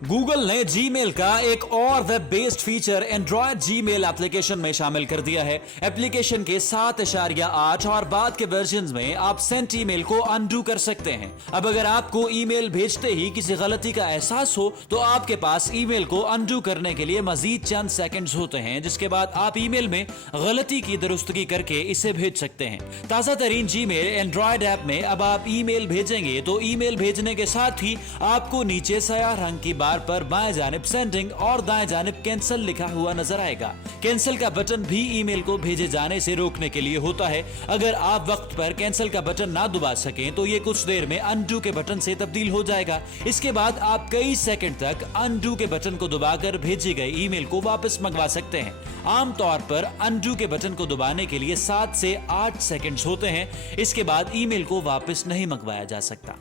Google ने Gmail का एक और web based feature Android Gmail application में शामिल कर दिया है। एप्लीकेशन के 7.8 और बाद के वर्जन में आप सेंट ईमेल को अनडू कर सकते हैं। अब अगर आपको ईमेल भेजते ही किसी गलती का एहसास हो तो आपके पास ईमेल को अनडू करने के लिए मजीद चंद सेकंड्स होते हैं, जिसके बाद आप ईमेल में गलती की दुरुस्तगी करके इसे भेज सकते हैं। ताजा तरीन जीमेल एंड्रॉयड ऐप में अब आप ईमेल भेजेंगे तो ईमेल भेजने के साथ ही आपको नीचे स्याह रंग की बार पर बाएं जानिब सेंडिंग और दाएं जानिब कैंसिल लिखा हुआ नजर आएगा। कैंसिल का बटन भी ईमेल को भेजे जाने से रोकने के लिए होता है। अगर आप वक्त पर कैंसिल का बटन ना दबा सकें तो ये कुछ देर में अनडू के बटन से तब्दील हो जाएगा। इसके बाद आप कई सेकंड तक अनडू के बटन को दबाकर भेजी गई ईमेल को वापस मंगवा सकते हैं। आमतौर पर अनडू के बटन को दबाने के लिए 7 से 8 सेकंड्स होते हैं। इसके बाद ईमेल को वापस नहीं मंगवाया जा सकता।